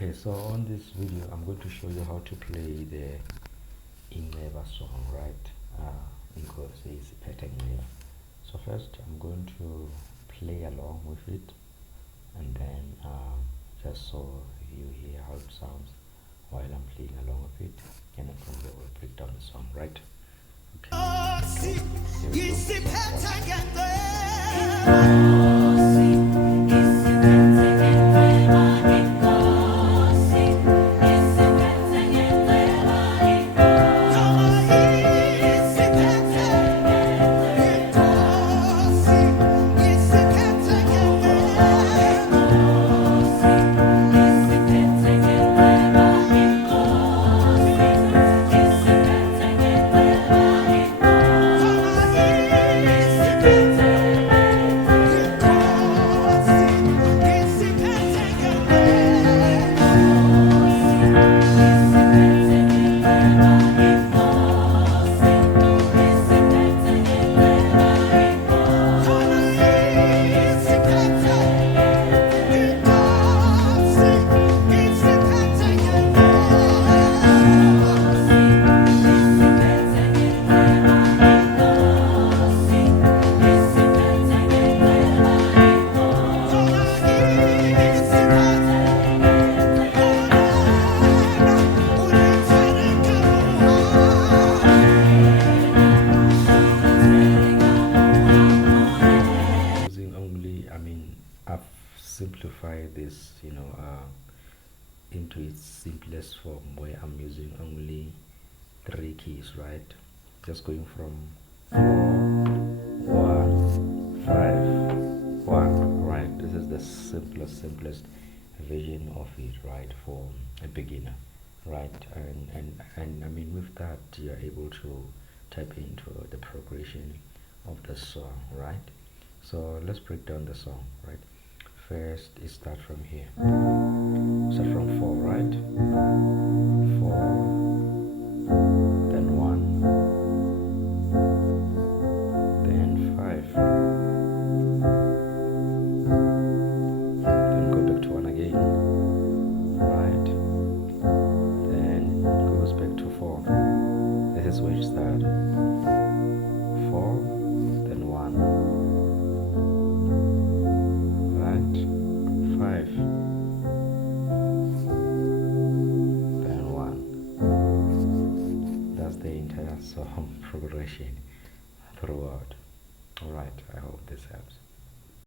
Okay, so on this video I'm going to show you how to play the Inceba song, right? Because it's pattern here. So first I'm going to play along with it, and then just so you hear how it sounds while I'm playing along with it, and then from there we'll break down the song, right? Okay. Simplify this, into its simplest form, where I'm using only 3 keys, right? Just going from 4, 1, 5, 1, right? This is the simplest version of it, right, for a beginner, right? And I mean, with that you're able to tap into the progression of the song, right? So let's break down the song, right? First, it start from here. Start from 4, right? 4,